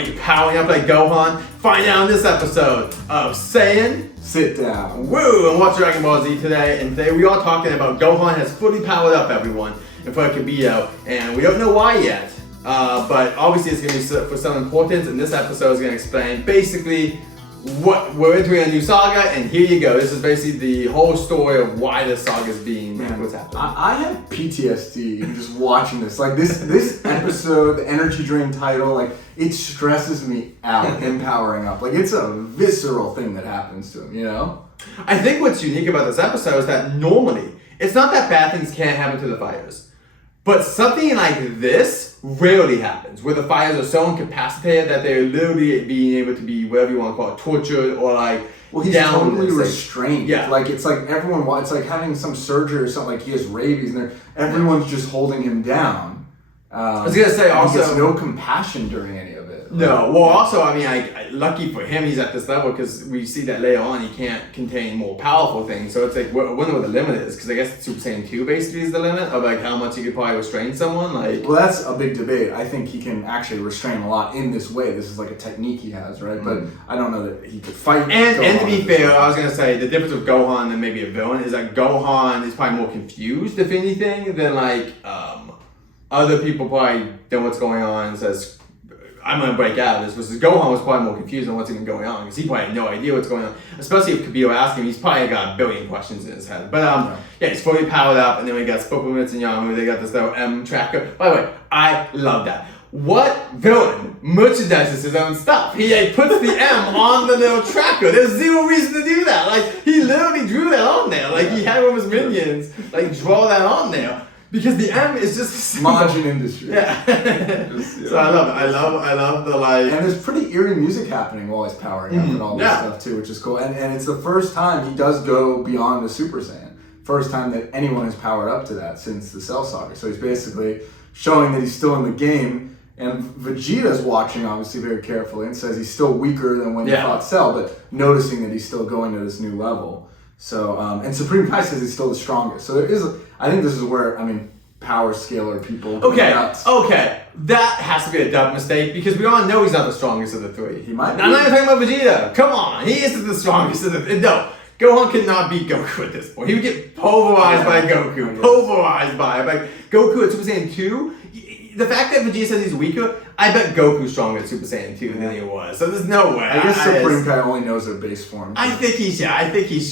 Are you powering up like Gohan? Find out in this episode of Saiyan Sit Down. Woo! And watch Dragon Ball Z today. And today we are talking about Gohan has fully powered up everyone in front of Kabito. And we don't know why yet. But obviously it's going to be for some importance. And this episode is going to explain basically what we're entering a new saga. And here you go. This is basically the whole story of why the saga is being what's happening. I have PTSD just watching this. Like this episode, the energy drain title, like it stresses me out. Him powering up, like it's a visceral thing that happens to him. You know. I think what's unique about this episode is that normally it's not that bad things can't happen to the fighters, but something like this rarely happens, where the fighters are so incapacitated that they're literally being able to be whatever you want to call it, tortured or like. Well, he's totally restrained. Yeah. Like it's like everyone. It's like having some surgery or something. Like he has rabies, and everyone's just holding him down. I was gonna say also, he gets no compassion during any of it. No, well, also, I mean, lucky for him, he's at this level because we see that later on he can't contain more powerful things. So it's like, I wonder what the limit is, because I guess Super Saiyan 2 basically is the limit of like how much he could probably restrain someone. Like, well, that's a big debate. I think he can actually restrain a lot in this way. This is like a technique he has, right? But I don't know that he could fight. And to be fair, I was gonna say the difference with Gohan and maybe a villain is that Gohan is probably more confused, if anything, than like other people probably know what's going on and says, I'm going to break out of this, versus Gohan was probably more confused on what's even going on, because he probably had no idea what's going on. Especially if Kabito asked him, he's probably got a billion questions in his head. But yeah, he's fully powered up, and then we got Spokemon and Yamu, they got this little M tracker. By the way, I love that. What villain merchandises his own stuff? He puts the M on the little tracker. There's zero reason to do that. Like, he literally drew that on there. Like, he had one of his minions, like, draw that on there. Because the M is just Majin industry. Yeah. So I love it. I love the like. And there's pretty eerie music happening while he's powering up and all this stuff too, which is cool. And it's the first time he does go beyond the Super Saiyan. First time that anyone has powered up to that since the Cell Saga. So he's basically showing that he's still in the game. And Vegeta's watching obviously very carefully and says he's still weaker than when he fought Cell, but noticing that he's still going to this new level. So, and Supreme Kai says he's still the strongest. So there is, I think this is where, power scaler people. Okay, that has to be a dumb mistake, because we all know he's not the strongest of the three. He might be. I'm not even talking about Vegeta. Come on, he isn't the strongest of the three. No, Gohan could not beat Goku at this point. He would get pulverized by Goku. Pulverized by him. Like, Goku at Super Saiyan 2, the fact that Vegeta says he's weaker, I bet Goku's stronger at Super Saiyan 2 than he was. So there's no way. I guess Supreme Kai only knows their base form. I think it's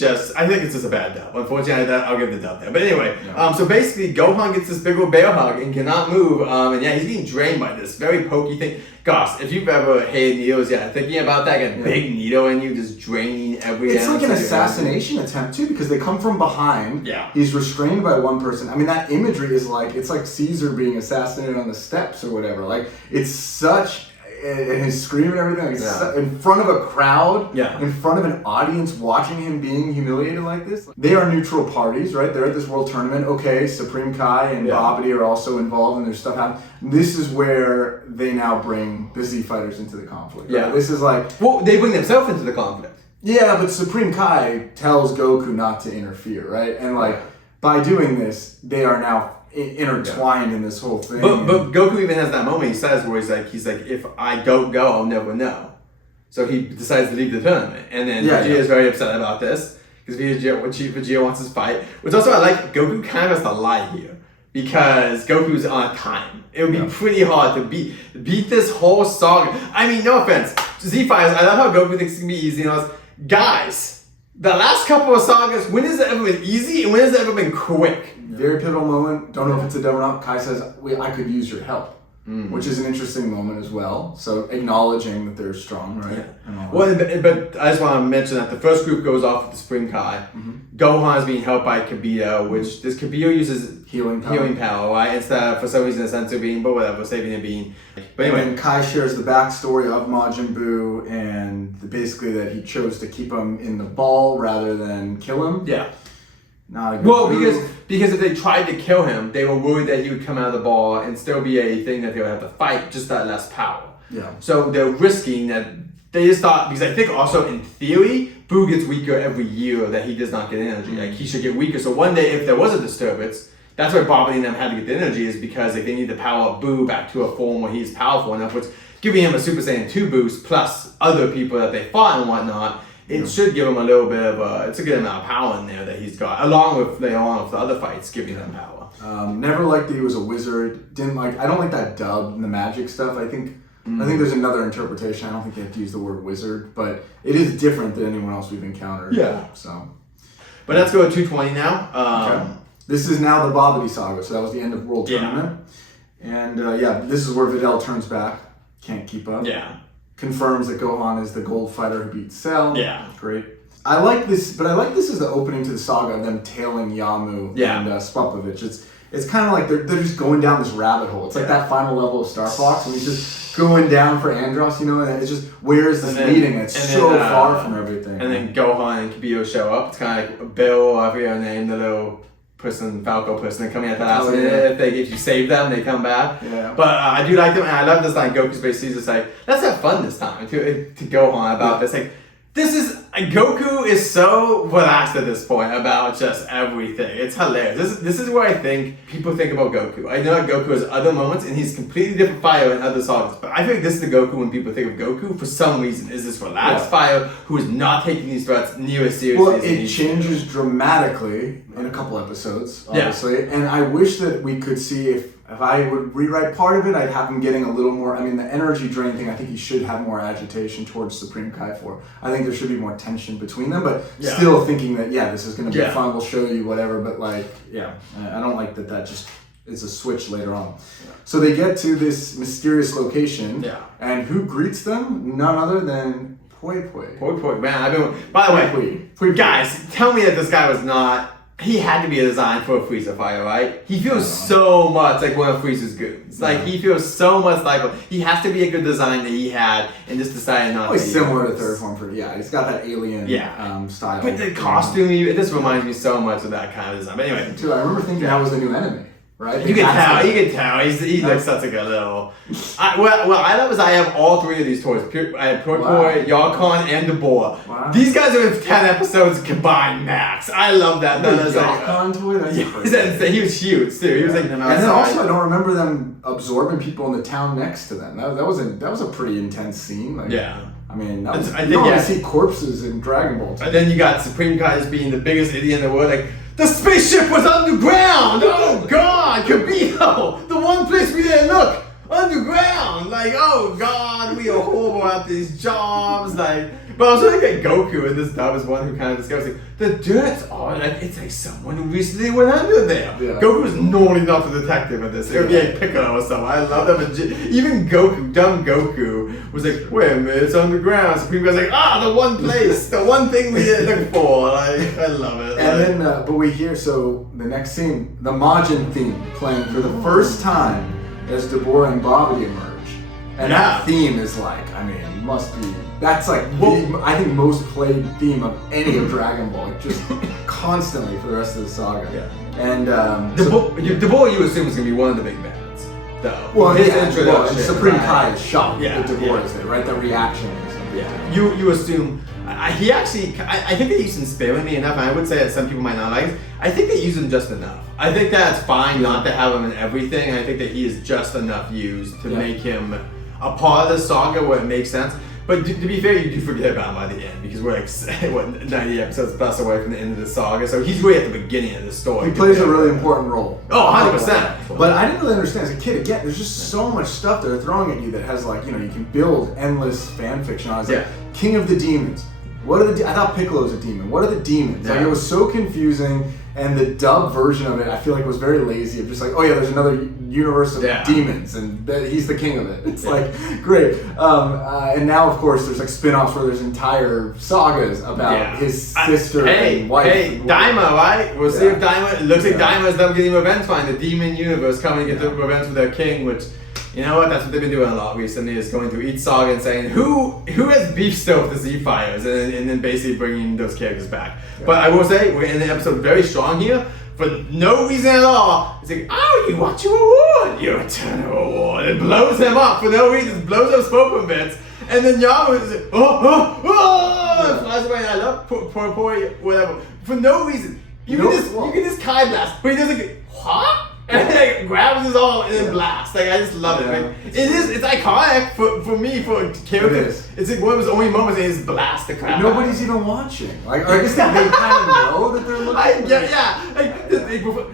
just a bad dub. Unfortunately, I'll give the dub there. But anyway, so basically Gohan gets this big old bear hug and cannot move. And yeah, he's being drained by this very pokey thing. Gosh, if you've ever hated needles, thinking about that, a big needle in you just draining every It's like an assassination attempt too, because they come from behind. Yeah. He's restrained by one person. That imagery is like, it's like Caesar being assassinated on the steps or whatever. Like, it's such, and he's screaming everything, like in front of a crowd, in front of an audience watching him being humiliated like this. They are neutral parties, right? They're at this world tournament. Okay, Supreme Kai and Babidi are also involved and there's stuff happening. This is where they now bring the Z fighters into the conflict. Right? This is like... Well, they bring themselves into the conflict. Yeah, but Supreme Kai tells Goku not to interfere, right? And like, by doing this, they are now intertwined in this whole thing. But Goku even has that moment, he says, where he's like, if I don't go, I'll never know. So he decides to leave the tournament. And then Vegeta is very upset about this, because Vegeta wants his fight. Which also I like, Goku kind of has to lie here, because Goku's on a time. It would be pretty hard to beat this whole saga. No offense, Z-Fighters, I love how Goku thinks it's going to be easy. Guys, the last couple of sagas, when has it ever been easy and when has it ever been quick? Very pivotal moment. Don't know if it's a dub or not. Kai says, I could use your help. Which is an interesting moment as well. So acknowledging that they're strong, right? Yeah. Well, but I just want to mention that the first group goes off with the Supreme Kai. Gohan is being helped by Kabito, which this Kabito uses healing power, right? Instead of, for some reason, a sensory beam, but whatever, saving a beam. But anyway, and Kai shares the backstory of Majin Buu and basically that he chose to keep him in the ball rather than kill him. Yeah. Well, because if they tried to kill him, they were worried that he would come out of the ball and still be a thing that they would have to fight, just that less power. Yeah. So they're risking that. They just thought, because I think also in theory, Buu gets weaker every year that he does not get energy. Like, he should get weaker. So one day, if there was a disturbance, that's why Babidi and them had to get the energy, is because they need to power up Buu back to a form where he's powerful enough, which giving him a Super Saiyan 2 boost plus other people that they fought and whatnot, it should give him a little bit of it's a good amount of power in there that he's got, along with the other fights giving them power. Never liked that he was a wizard. I don't like that dub and the magic stuff. I think there's another interpretation. I don't think they have to use the word wizard, but it is different than anyone else we've encountered. Yeah. So. But let's go to 220 now. Okay. This is now the Babidi Saga, so that was the end of World Tournament. And this is where Videl turns back. Can't keep up. Yeah. Confirms that Gohan is the gold fighter who beat Cell. Yeah. Great. I like this, but I like this as the opening to the saga of them tailing Yamu and Spapovich. It's kind of like they're just going down this rabbit hole. It's like that final level of Star Fox when he's just going down for Andros, and it's just, where is this leading? It's so far from everything. And then Gohan and Kibito show up. It's kind of like Bill, I forget her name, the little person, Falco person, they're coming at the last minute. If you save them, they come back. Yeah. But I do like them, and I love this line. Goku's basically just like, let's have fun this time to Gohan about this. Like, Goku is so relaxed at this point about just everything. It's hilarious. This is where I think people think about Goku. I know that Goku has other moments, and he's a completely different fighter in other sagas. But I think this is the Goku when people think of Goku, for some reason, is this relaxed fighter who is not taking these threats near as seriously. Well, it changes dramatically in a couple episodes, obviously. Yeah. And I wish that we could see if I would rewrite part of it, I'd have him getting a little more. I mean, the energy drain thing, I think he should have more agitation towards Supreme Kai for. I think there should be more tension between them, but still thinking that, this is going to be fun, we'll show you whatever, but I don't like that just is a switch later on. Yeah. So they get to this mysterious location, and who greets them? None other than Poi Poi. Poi Poi, man, by the way, guys, tell me that this guy was not. He had to be designed for a Frieza fighter, right? He feels so much like one of Frieza's goons. Like, he feels so much like he has to be a good design that he had and just decided not to use. Similar to Third Form for he's got that alien style. But the costume, this reminds me so much of that kind of design. But anyway. Too, I remember thinking that was the new enemy. Right? You can tell. He looks such like a little. What I love is I have all three of these toys. I have Poi Poi, Yarkon, and Debora. Wow. These guys are in 10 episodes combined max. I love that. The Yarkon toy? That's crazy. He was huge too. He was and then also I don't remember them absorbing people in the town next to them. That was a pretty intense scene. I mean, you don't see corpses in Dragon Ball. And then you got Supreme Kai as being the biggest idiot in the world. Like, the spaceship was underground! Oh God, Kibito! The one place we didn't look! Underground! Like, oh God, we are horrible at these jobs. But I was trying to get Goku in this dub as one who kind of discovers the dirt's on. It's like someone who recently went under there. Yeah. Goku's normally not the detective in this. It would be like Piccolo or something. I love that. But even Goku, dumb Goku, was like, wait a minute, it's underground. So people are like, the one place, the one thing we didn't look for. I love it. And then, but we hear, the next scene, the Majin theme playing for the first time as Debora and Babidi emerge. And that theme is must be. That's I think most played theme of any of Dragon Ball, just constantly for the rest of the saga. Yeah. And Debora, you assume, is gonna be one of the big bads, though. Well, his introduction, Supreme Kai is shocked that Debora is there, right? The reaction is. Yeah. You assume. He actually, I think they use him sparingly enough, and I would say that some people might not like it. I think they use him just enough. I think that's fine not to have him in everything. I think that he is just enough used to make him a part of the saga where it makes sense. But to be fair, you do forget about him by the end, because we're 90 episodes plus away from the end of the saga, so he's really at the beginning of the story. He plays a really important role. Oh, 100%. But I didn't really understand, as a kid, again, there's just so much stuff they're throwing at you that has you can build endless fan fiction. I was like, King of the Demons. What are I thought Piccolo's a demon. What are the demons? It was so confusing, and the dub version of it, I feel like, was very lazy. Of just there's another universe of demons, and he's the king of it. It's great. And now, of course, there's spin-offs where there's entire sagas about his sister and wife. Hey, Daima, right? We'll see if Daima. It looks like Daima is them getting revenge. Fine, the demon universe coming to get the revenge for their king, which. You know what? That's what they've been doing a lot recently, is going through each saga and saying who has beef still with the Z Fighters, and then basically bringing those characters back. Yeah. But I will say we're in the episode very strong here for no reason at all. It's like, you want your reward, your eternal reward. It blows him up for no reason, blows up Spoken bits, and then Yamu is like, and flies away. And I love Poi, whatever, for no reason. You can just Kai blast, but he doesn't. What? and like grabs his arm and then blasts. Like I just love it. Like, it's iconic for me for a character. It is. It's like one of his only moments and he just blasts the crap. Nobody's even watching. Like I guess they kind of know that they're looking.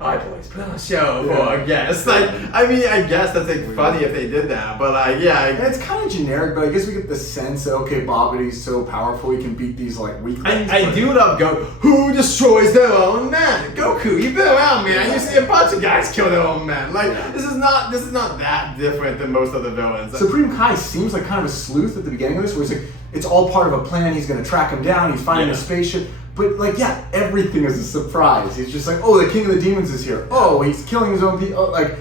Alright boys, put on a show for a guest. Like I mean, I guess that's like funny if they did that, but like And it's kind of generic, but I guess we get the sense that okay, Babidi's so powerful he can beat these like weaklings. I do love who destroys their own men. Goku, you've been around, man. You see a bunch of guys kill their own men. Like this is not that different than most other villains. Supreme Kai seems like kind of a sleuth at the beginning of this, where he's like, it's all part of a plan. He's going to track him down. He's finding a spaceship. But like, everything is a surprise. He's just like, oh, the King of the Demons is here. Oh, he's killing his own people. Oh, like,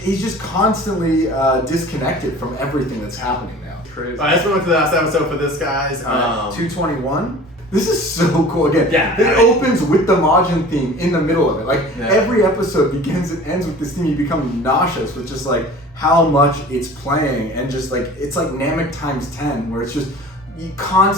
he's just constantly disconnected from everything that's happening now. Crazy. All right, let's move on to the last episode for this, guys. 221. This is so cool. Again, it opens with the Majin theme in the middle of it. Like every episode begins and ends with this theme. You become nauseous with just like how much it's playing, and just like it's like Namek times 10, where it's just you can't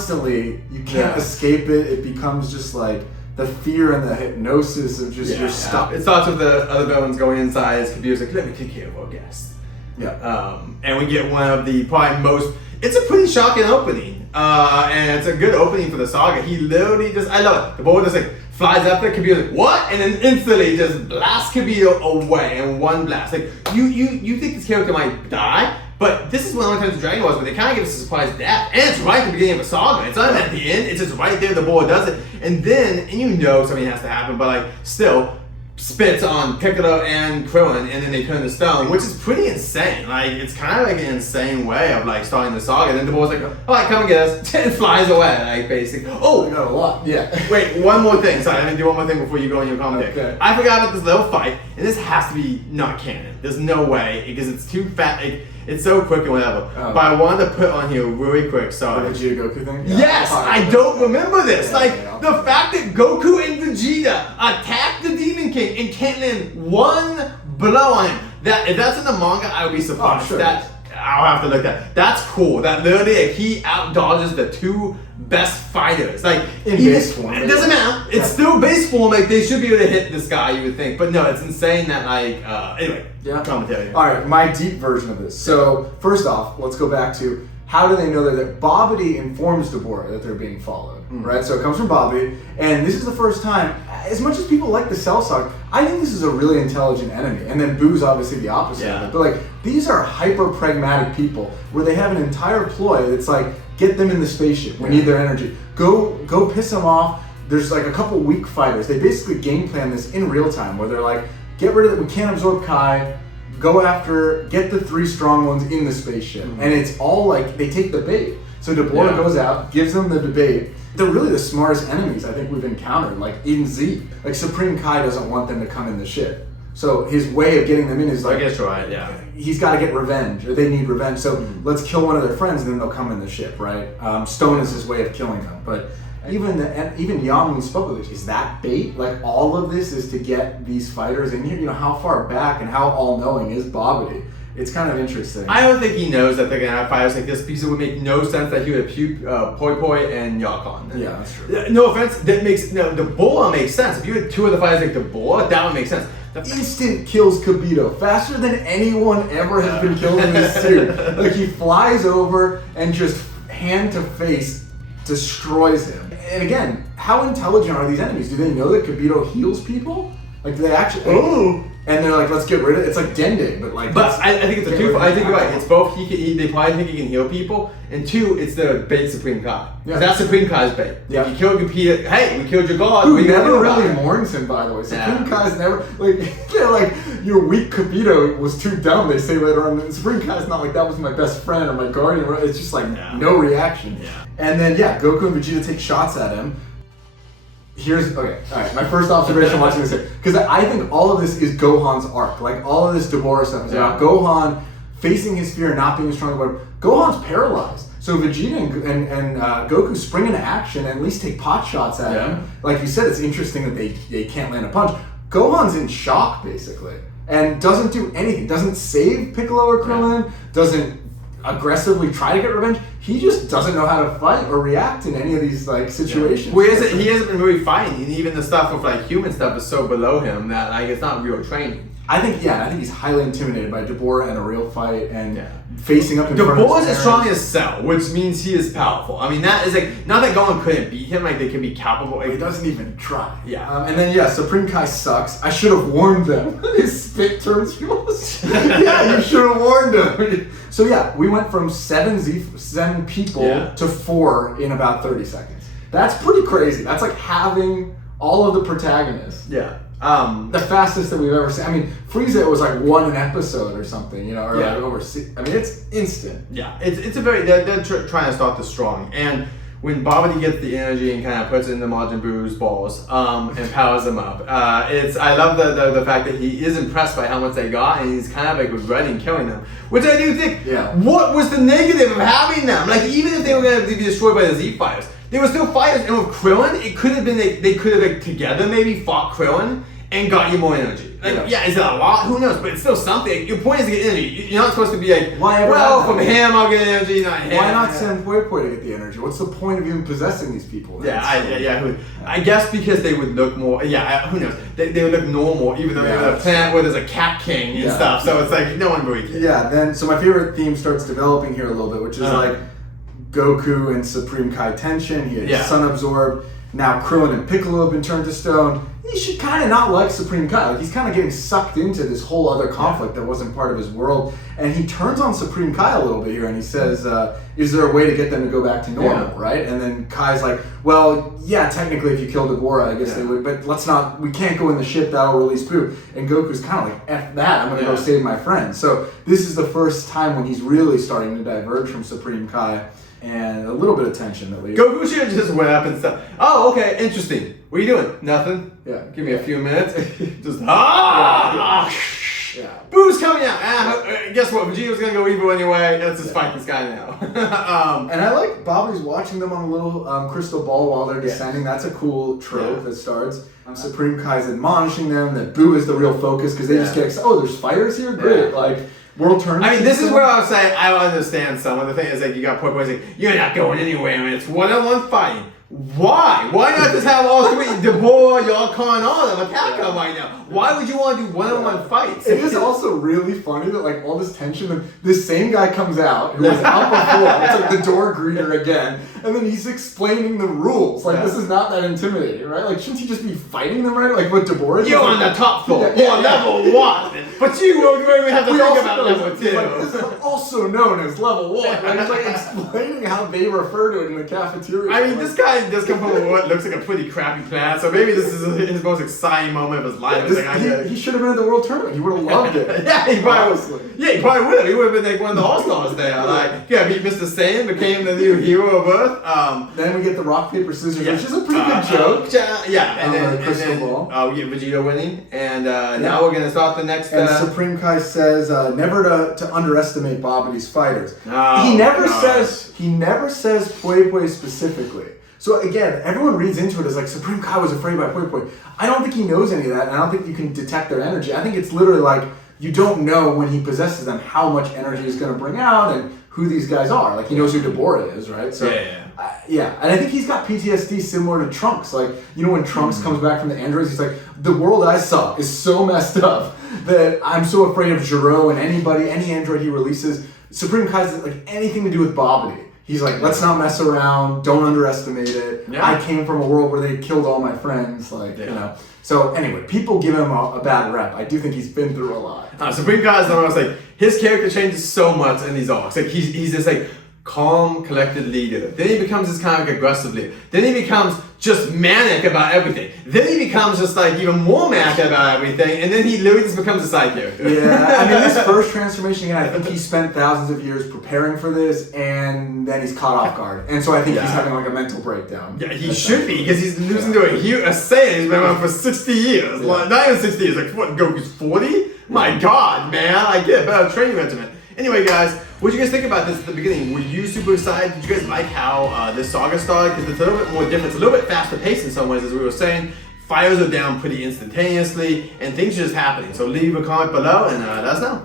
escape it. It becomes just like the fear and the hypnosis of just you're stuck. It starts with the other villains going inside. His computer's like, let me take care of our guest. Yeah. And we get one of the probably most. It's a pretty shocking opening, and it's a good opening for the saga. He literally I love it. The boy just like flies up there, Kabir's like, what? And then instantly just blasts Kabir away in one blast. Like, you think this character might die, but this is one of the times in Dragon Balls where they kind of give us a surprise death. And it's right at the beginning of a saga. It's not at the end, it's just right there, the boy does it. And then, something has to happen, but like, still, spits on Piccolo and Krillin, and then they turn to stone, which is pretty insane. Like, it's kind of like an insane way of like starting the saga. And then the boy's like, all right, come and get us, and flies away, like basically. Oh, I got a lot. Yeah. Wait, one more thing. Sorry, I'm gonna do one more thing before you go on your commentary. Okay. I forgot about this little fight, and this has to be not canon. There's no way because it's too fat. It's so quick and whatever. Oh. But I wanted to put on here really quick. Sorry. The Vegeta Goku thing? Yeah. Yes, I don't remember this. Yeah, the fact that Goku and Vegeta attack the Demon King and can't land one blow on him. If that's in the manga, I would be surprised. Oh, sure. I'll have to look at. That's cool. That literally he out dodges the two best fighters. Like in base form. It doesn't matter. It's still base form. Like they should be able to hit this guy, you would think. But no, it's insane that anyway. Yeah. Commentary. All right, my deep version of this. So first off, let's go back to how do they know that Babidi informs Deborah that they're being followed, right? So it comes from Babidi, and this is the first time, as much as people like the Cell Saga, I think this is a really intelligent enemy. And then Boo's obviously the opposite of it. But like, these are hyper pragmatic people where they have an entire ploy that's like, get them in the spaceship. We need their energy. Go piss them off. There's like a couple weak fighters. They basically game plan this in real time where they're like, get rid of it. We can't absorb Kai. Go after, get the three strong ones in the spaceship. And it's all like, they take the bait. So Deborah goes out, gives them the debate. They're really the smartest enemies I think we've encountered, like in Z. Like Supreme Kai doesn't want them to come in the ship. So his way of getting them in is like, I guess right, yeah. He's got to get revenge, or they need revenge. So let's kill one of their friends, and then they'll come in the ship, right? Stone is his way of killing them. But even Yamun spoke of it. Is that bait? Like all of this is to get these fighters in here. You know, how far back and how all-knowing is Babidi? It's kind of interesting. I don't think he knows that they're gonna have fighters like this because it would make no sense that he would have Poi Poi and Yakon. Yeah, that's true. No offense, the Boa makes sense. If you had two of the fighters like the Boa, that would make sense. Instant kills Kibito faster than anyone ever has been killed in this series. Like he flies over and just hand to face destroys him. And again, how intelligent are these enemies? Do they know that Kibito heals people? Like, do they actually? And they're like, let's get rid of it. It's like Dende, but like. But I think it's a two. I think you're right. It's both. They probably think he can heal people, and two, it's the bait Supreme Kai. Yeah. That's Supreme Kai's bait. Yeah. If you killed Kibito, hey, we killed your god. Who never really mourns him, by the way. Supreme Kai's never they're like, your weak Kibito was too dumb. They say later on. And Supreme Kai's not like, that was my best friend or my guardian. It's just like no reaction. Yeah. And then Goku and Vegeta take shots at him. All right. My first observation watching this, because I think all of this is Gohan's arc. Like all of this Deborah stuff is about Gohan facing his fear, not being strong. Whatever. Gohan's paralyzed, so Vegeta and Goku spring into action and at least take pot shots at him. Like you said, it's interesting that they can't land a punch. Gohan's in shock basically, and doesn't do anything. Doesn't save Piccolo or Krillin. Doesn't aggressively try to get revenge. He just doesn't know how to fight or react in any of these like situations. Well, he hasn't been really fighting. And even the stuff with like human stuff is so below him that like it's not real training. I think he's highly intimidated by Deborah in a real fight and facing up in front of Deborah's his as strong as Cell, which means he is powerful. I mean, that is like, not that Gohan couldn't beat him, like they can be capable. He doesn't even try. Yeah. And then, Supreme Kai sucks. I should have warned them. His spit turns fuels. Yeah, you should have warned them. So we went from 7 people to 4 in about 30 seconds. That's pretty crazy. That's like having all of the protagonists. Yeah. The fastest that we've ever seen. I mean, Frieza, it was like 1 an episode or something, or like over. I mean, it's instant. Yeah, it's a very they're trying to start this strong, and when Babidi gets the energy and kind of puts it into Majin Buu's balls, and powers them up, I love the fact that he is impressed by how much they got, and he's kind of like regretting killing them, which I do think. Yeah. What was the negative of having them? Like, even if they were going to be destroyed by the Z fighters, they were still fighters, and with Krillin, it could have been they could have like, together maybe fought Krillin and got you more energy. Like, is it a lot? Who knows? But it's still something. Your point is to get energy. You're not supposed to be like, from him I'll get energy, not him. Why not send Pui Pui to get the energy? What's the point of even possessing these people? I guess because they would look more. Who knows? They would look normal, even though they're a planet where there's a cat king and stuff. So it's like no one really cares. Yeah. Then so my favorite theme starts developing here a little bit, which is like Goku and Supreme Kai tension. He had Sun absorbed. Now Krillin and Piccolo have been turned to stone. He should kind of not like Supreme Kai. Like, he's kind of getting sucked into this whole other conflict that wasn't part of his world. And he turns on Supreme Kai a little bit here, and he says, is there a way to get them to go back to normal, right? And then Kai's like, well, technically if you kill Deborah, I guess they would, but we can't go in the ship, that'll release Boo. And Goku's kind of like, F that, I'm going to go save my friend. So this is the first time when he's really starting to diverge from Supreme Kai. And a little bit of tension at least. Goku should have just went up and stuff. Oh, okay, interesting. What are you doing? Nothing. Yeah. Give me a few minutes. Just Boo's coming out. Guess what? Vegeta's gonna go evil anyway. Let's just fight this guy now. And I like Babidi's watching them on a little crystal ball while they're descending. That's a cool trope that starts. Supreme Kai's admonishing them that Boo is the real focus because they just get excited. Oh, there's fighters here? Great. Like, world tournament. I mean, this is where I was saying I don't understand some of the things. Like, you got Pui Pui saying, you're not going anywhere when it's one-on-one fighting. Why? Why not just have all three, Deborah, y'all calling all of them, attack them right now? Why would you want to do one-on-one fights? It is also really funny that like all this tension, this same guy comes out who was out before, it's like the door greeter again, and then he's explaining the rules. Like this is not that intimidating, right? Like shouldn't he just be fighting them, right? Like what Deborah is? You're on the top floor, level 1. But you won't even have to think about level 2. Like, this is also known as level 1. Like, he's like explaining how they refer to it in the cafeteria. I mean, this guy does come from what looks like a pretty crappy planet, so maybe this is his most exciting moment of his life. He should have been at the World Tournament. He would have loved it. He probably would have. He would have been like one of the All-Stars there. Like, beat Mr. Saiyan, became the new hero of Earth. Then we get the rock, paper, scissors, which is a pretty good joke. And then Vegeta winning. And now we're going to start the next... And Supreme Kai says never to underestimate Babidi's fighters. He never says Pui Pui specifically. So again, everyone reads into it as like Supreme Kai was afraid by Pui Pui. I don't think he knows any of that, and I don't think you can detect their energy. I think it's literally like you don't know when he possesses them how much energy he's going to bring out and who these guys are. Like he knows who Deborah is, right? So and I think he's got PTSD similar to Trunks. Like when Trunks comes back from the androids, he's like, the world I saw is so messed up that I'm so afraid of Gero and any android he releases. Supreme Kai's like anything to do with Babidi. He's like, let's not mess around. Don't underestimate it. Yeah. I came from a world where they killed all my friends. Like, So anyway, people give him a bad rep. I do think he's been through a lot. Supreme Kai is the one I was like, his character changes so much in these arcs. Like he's just like calm, collected leader. Then he becomes this kind of aggressive leader. Then he becomes just manic about everything. Then he becomes just like even more manic about everything. And then he literally just becomes a side character. Yeah, I mean this first transformation, I think he spent thousands of years preparing for this, and then he's caught off guard. And so I think he's having like a mental breakdown. Yeah, he should be, because he's losing to a Saiyan who's been around for 60 years. Yeah. Like, not even 60 years, like what, Goku's 40? My God, man, I get a better training regimen. Anyway, guys, what did you guys think about this at the beginning? Were you super excited? Did you guys like how this saga started? Because it's a little bit more different. It's a little bit faster paced in some ways, as we were saying. Fires are down pretty instantaneously, and things are just happening. So leave a comment below and let us know.